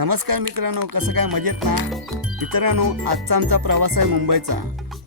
नमस्कार मित्रांनो, कसं काय मजेत ना मित्रांनो. आजचा आमचा प्रवास आहे मुंबईचा.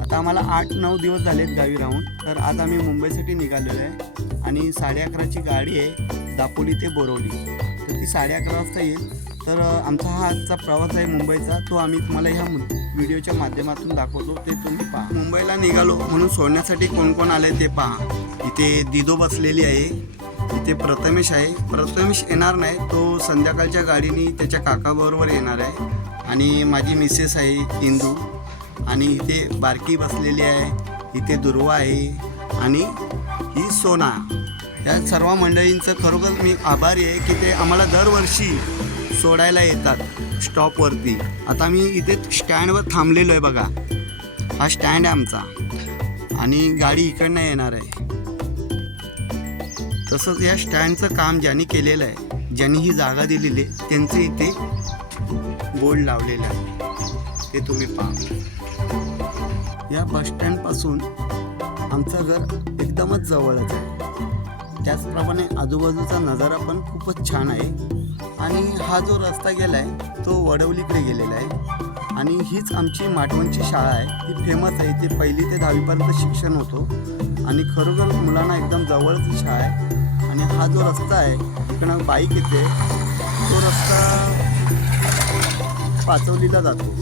आता आम्हाला 8-9 दिवस झालेत गावी राहून. तर आज आम्ही मुंबईसाठी निघालेलो आहे आणि 11:30ची गाडी आहे दापोली ते बोरवली. तर ती 11:30 वाजता येईल. तर आमचा हा आजचा प्रवास आहे मुंबईचा, तो आम्ही तुम्हाला ह्या व्हिडिओच्या माध्यमातून दाखवतो, ते तुम्ही पहा. मुंबईला निघालो म्हणून सोडण्यासाठी कोण कोण आले ते पहा. इथे दिदो बसलेली आहे, इथे प्रथमेश आहे. प्रथमेश येणार नाही, तो संध्याकाळच्या गाडीने त्याच्या काकाबरोबर येणार आहे. आणि माझी मिसेस आहे इंदू, आणि इथे बारकी बसलेली आहे, इथे दुर्वा आहे आणि ही सोना. या सर्व मंडळींचं खरोखर मी आभारी आहे की ते आम्हाला दरवर्षी सोडायला येतात स्टॉपवरती. आता मी इथे स्टँडवर थांबलेलो आहे बघा, हा स्टँड आहे आमचा आणि गाडी इकडनं येणार आहे. तसंच या स्टँडचं काम ज्यांनी केलेलं आहे, ज्यांनी ही जागा दिलेली आहे, त्यांचं इथे बोर्ड लावलेलं आहे, ते तुम्ही पहा. या बसस्टँडपासून आमचं घर एकदमच जवळच आहे. त्याचप्रमाणे आजूबाजूचा नजारा पण खूपच छान आहे. आणि हा जो रस्ता गेला आहे तो वडवलीकडे गेलेला आहे. आणि हीच आमची माटवणची शाळा आहे, ती फेमस आहे. इथे 1ली ते 10वीपर्यंत शिक्षण होतो आणि खरोखर मुलांना एकदम जवळच शाळा आहे. आणि हा जो रस्ता आहे, इकडं बाईक येते, तो रस्ता पाचवलीला जातो.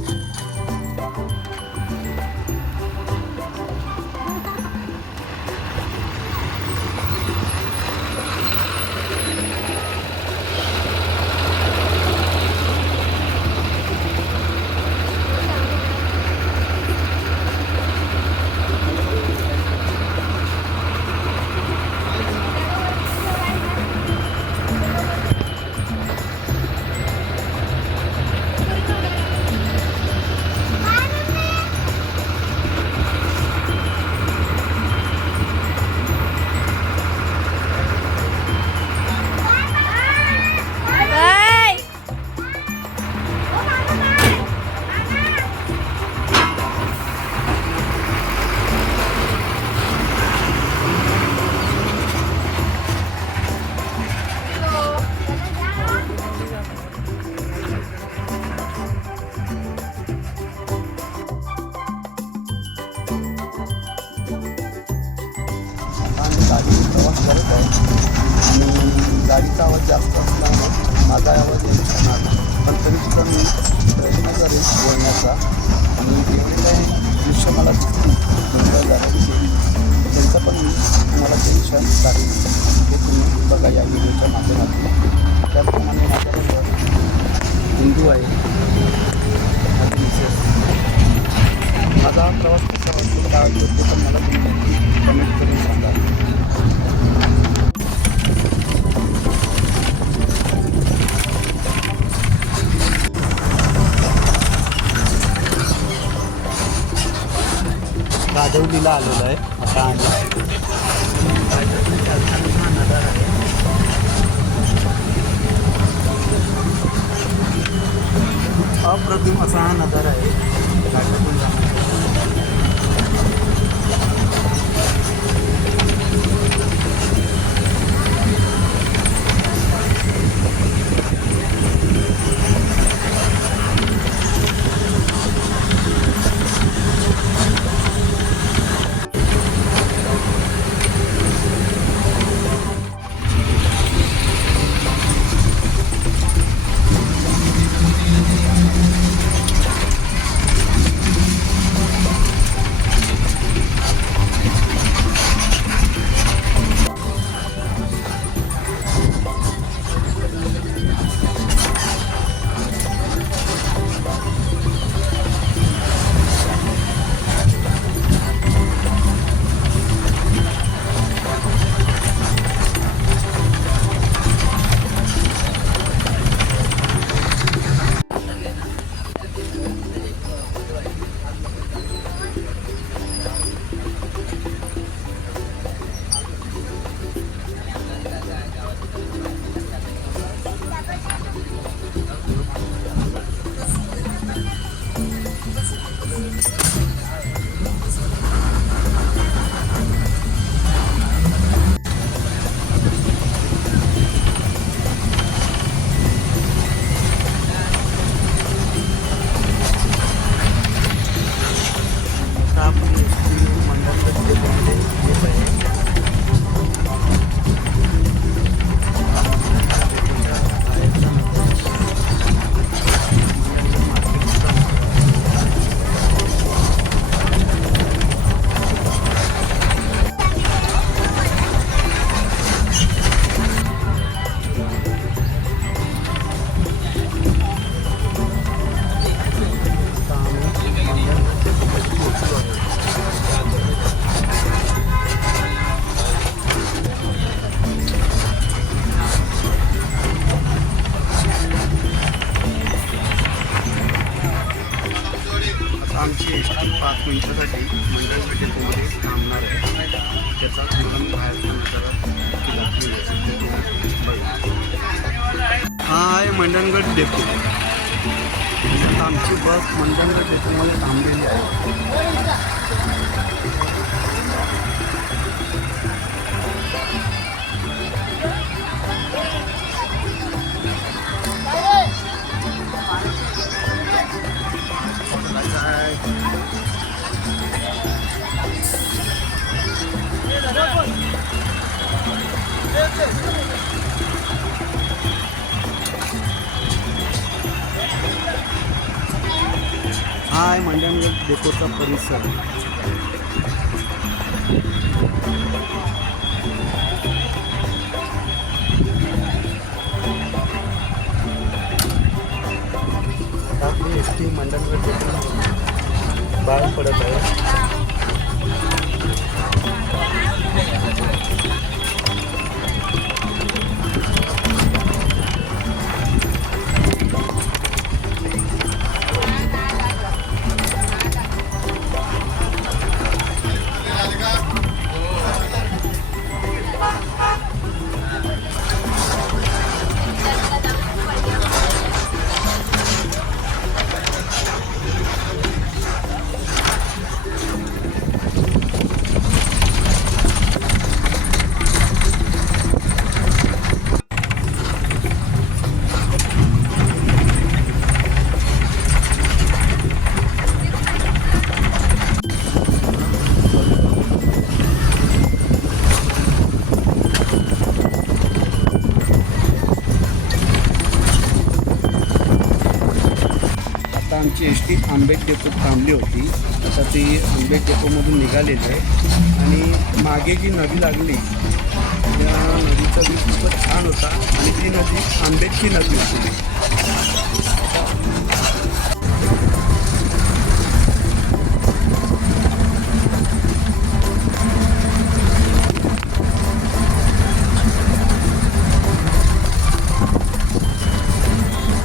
गाडी प्रवास करत आहे आणि गाडीचा आवाज जास्त असल्यामुळे माझा आवाज यायचा नाही, पण तरीसुद्धा मी प्रयत्न करेन बोलण्याचा. आणि जेवढे काही दृश्य मला मुंबई झालं त्यांचं पण मी तुम्हाला टेन्शन काढेन, ते तुम्ही बघा या व्हिडिओच्या माध्यमातून. त्याचप्रमाणे माझ्याबरोबर हिंदू आहे, माझी मिसेस. माझा हा प्रवास कसा वाटतो काय वाटतो ते पण मला तुम्ही कमेंट करून सांगा. गाजवलीला आलेलो आहे आता आम्ही. अप्रतिम असा हा नजारा आहे घाटातून जाण्याचा. मंडणगड डेपो. आता आमची बस मंडणगड डेपोमध्ये थांबलेली आहे. हा आहे मंडणगड डेपोचा परिसर. आपली एस टी मंडणगड डेपो बाहेर पडत आहे. आमची एस टी आंबेड डेपोत थांबली होती. आता ती आंबेड डेपोमधून निघालेली आहे आणि मागे जी नदी लागली त्या नदीचा व्ह्यू खूपच छान होता आणि ती नदी आंबेडची नदी होती.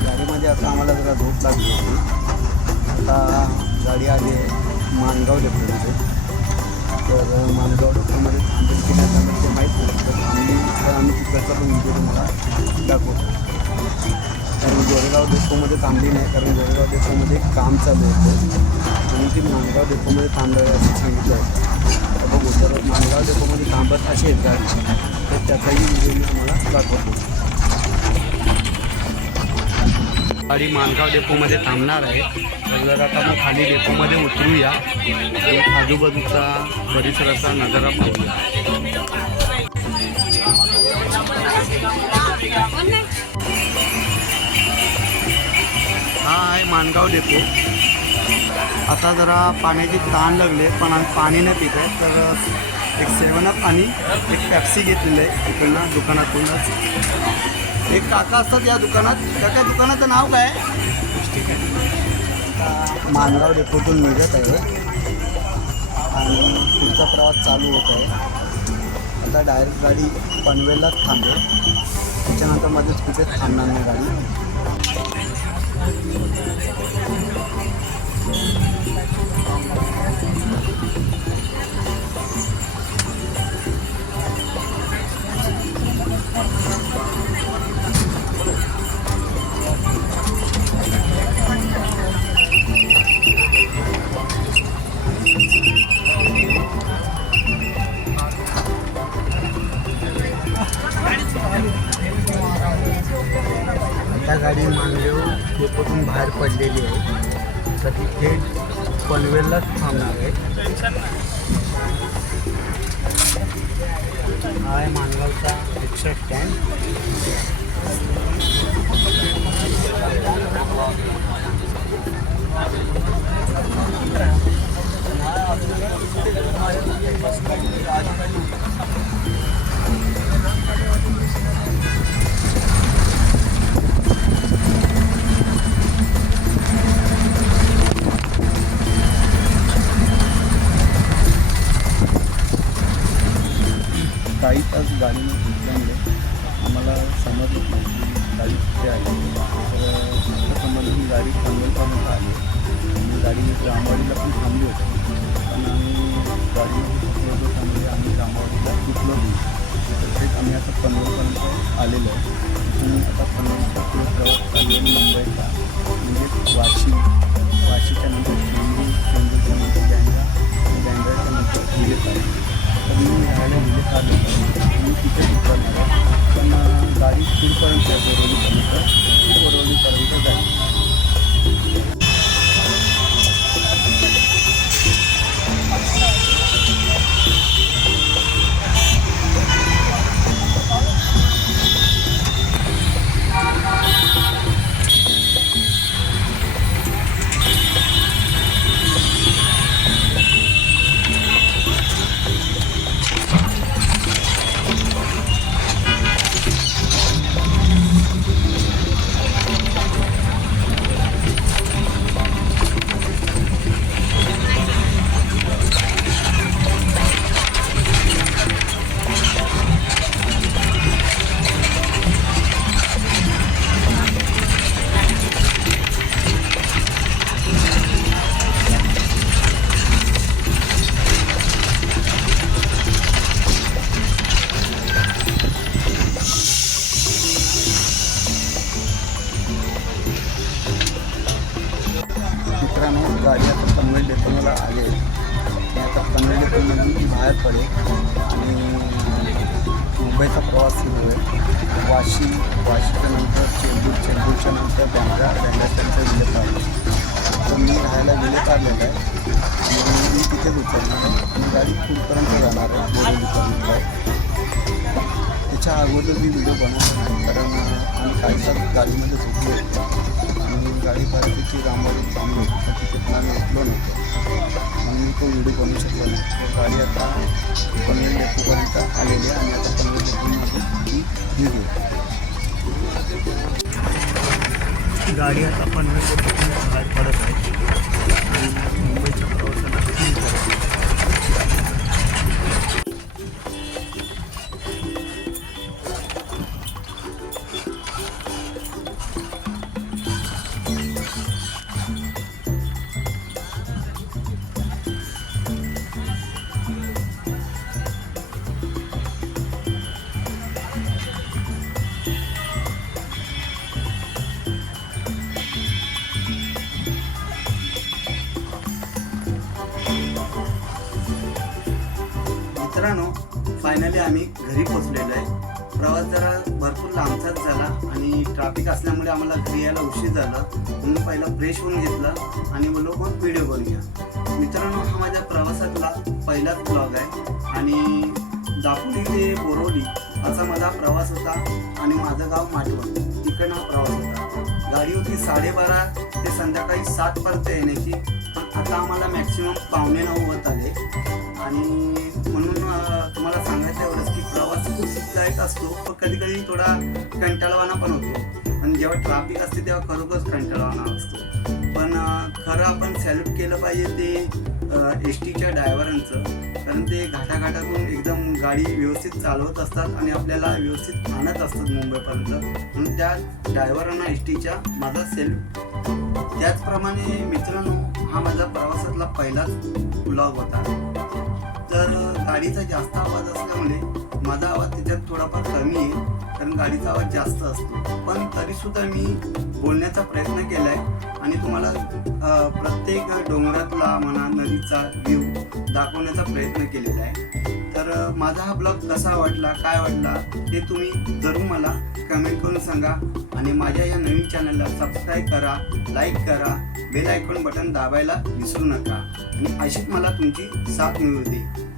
गाडीमध्ये आता आम्हाला जरा झोप लागली होती. आता गाडी आली आहे माणगाव डेपोमध्ये. तर माणगाव डेपोमध्ये थांबेल की नाही थांबेल ते माहीत नाही. तर आम्ही तिकडचा पण व्हिडिओ तुम्हाला दाखवतो. कारण गोरेगाव डेपोमध्ये थांबली नाही, कारण गोरेगाव डेपोमध्ये काम चालू होतं म्हणून ती माणगाव डेपोमध्ये थांबलं आहे असं सांगितलं होतं. तर बघू जर माणगाव डेपोमध्ये थांबत असेल गाडी तर त्याचाही व्हिडिओ मी तुम्हाला दाखवतो. गाडी माणगाव डेपोमध्ये थांबणार आहे. तर जर आता मग खाली डेपोमध्ये उतरूया आणि आजूबाजूचा परिसराचा नजारा पाहूया. हा आहे माणगाव डेपो. आता जरा पाण्याची ताण लागले पण आज पाणी नाही पित आहे. तर एक 7 अप आणि एक पॅप्सी घेतलेलं आहे इकडनं दुकानातूनच. एक काका असतात या दुकानात. त्या दुकानाचं नाव काय? ठीक आहे. माणगाव डेपोतून निघत आहे आणि पुढचा प्रवास चालू होत आहे. आता डायरेक्ट गाडी पनवेललाच थांबेल. त्याच्यानंतर मध्येच कुठे थांबणार नाही गाडी. आता गाडी माणगाव डेपोतून बाहेर पडलेली आहे. तर ती थेट पनवेललाच थांबणार आहे. हा आहे माणगावचा रिक्षा स्टँड. काही तास गाडीने घेतल्यामुळे आम्हाला समजलं नाही की गाडी कुठे आली. तर समजलं की गाडी पनवेलपर्यंत आली आणि गाडी रामवाडीला पण थांबली होती. पण आम्ही गाडी थांबली आम्ही रामवाडीला सुटलो नाही. आम्ही आता पनवेलपर्यंत आलेलो आहे. इथून आता पनवेलचा पुढे प्रवास चालू आहे मुंबईचा, म्हणजे वाशीच्या नंतर चेंबूरच्या नंतर बँड्राच्या नंतर विलेत आले. तर मी राहायला विलेत आलो आहे, मी तिथे उतरणार आहे. पण गाडी पुढपर्यंत आहे, बोरवलीपर्यंत जाईल. मित्रांनो, गाडी आता पनवेल डेपोला आले. मी आता पनवेल डेपोमधून बाहेर पडेल आणि मुंबईचा प्रवास सुरू आहे. वाशीच्या नंतर चेंबूरच्या नंतर बँड्राच्या नंतर विलेत आले. तर मी राहायला विलेत आलेला आहे आणि मी तिथेच उतरणार आहे आणि गाडी पुढपर्यंत जाणार आहे, बोरवलीपर्यंत. त्याच्या अगोदर मी व्हिडिओ बनवला नाही, कारण आम्ही काही तास गाडीमध्ये झोपलो होतो आणि गाडी बऱ्यापैकी रामवाडी चालू होती, तर तिथे आम्ही उठलो नव्हतो म्हणून मी तो व्हिडिओ बनवू शकलो नाही. तर गाडी आता पनवेल डेपोपर्यंत आलेली आहे आणि आता पनवेल डेपोमध्ये मी निघू. गाडी आता पनवेल डेपोतून बाहेर पडत आहे आणि मुंबईच्या प्रवासाला सुरू करत आहे. मित्रांनो, फायनली आम्ही घरी पोचलेलो आहे. प्रवास जरा भरपूर लांबचाच झाला आणि ट्रॅफिक असल्यामुळे आम्हाला घरी यायला उशीर झाला, म्हणून पहिला फ्रेश होऊन घेतला आणि बोललो मग व्हिडिओ बनवूया. मित्रांनो, हा माझ्या प्रवासातला पहिलाच ब्लॉग आहे आणि दापोली ते बोरवली असा माझा प्रवास होता आणि माझं गाव माटवण, तिकडनं हा प्रवास होता. गाडी होती 12:30 ते संध्याकाळी 7पर्यंत येण्याची, पण आता आम्हाला मॅक्सिमम 8:45 होत आले. आणि म्हणून तुम्हाला सांगायचं एवढंच की प्रवास खूप सुखदायक असतो, पण कधी कधी थोडा कंटाळवाणा पण होतो. आणि जेव्हा ट्रॅफिक असते तेव्हा खरोखरच कंटाळवाणा असतो. पण खरं आपण सॅल्यूट केलं पाहिजे ते एस टीच्या ड्रायव्हरांचं, कारण ते घाटाघाटातून एकदम गाडी व्यवस्थित चालवत असतात आणि आपल्याला व्यवस्थित आणत असतात मुंबईपर्यंत, म्हणून त्या ड्रायव्हरांना एस टीच्या माझा सॅल्यूट. त्याचप्रमाणे मित्रांनो, हा माझा प्रवासातला पहिलाच ब्लॉग होता. तर गाडीचा जास्त आवाज असल्यामुळे माझा आवाज त्याच्यात थोडाफार कमी आहे, कारण गाडीचा आवाज जास्त असतो. पण तरीसुद्धा मी बोलण्याचा प्रयत्न केला आहे आणि तुम्हाला प्रत्येक डोंगरातला म्हणा नदीचा व्ह्यू दाखवण्याचा प्रयत्न केलेला आहे. तर माझा हा ब्लॉग कसा वाटला, काय वाटला ते तुम्ही जरूर मला कमेंट करून सांगा. आणि माझ्या या नवीन चॅनलला सबस्क्राईब करा, लाईक करा, बेल आयकॉन बटन दाबायला विसरू नका आणि अशीच मला तुमची साथ मिळू दे.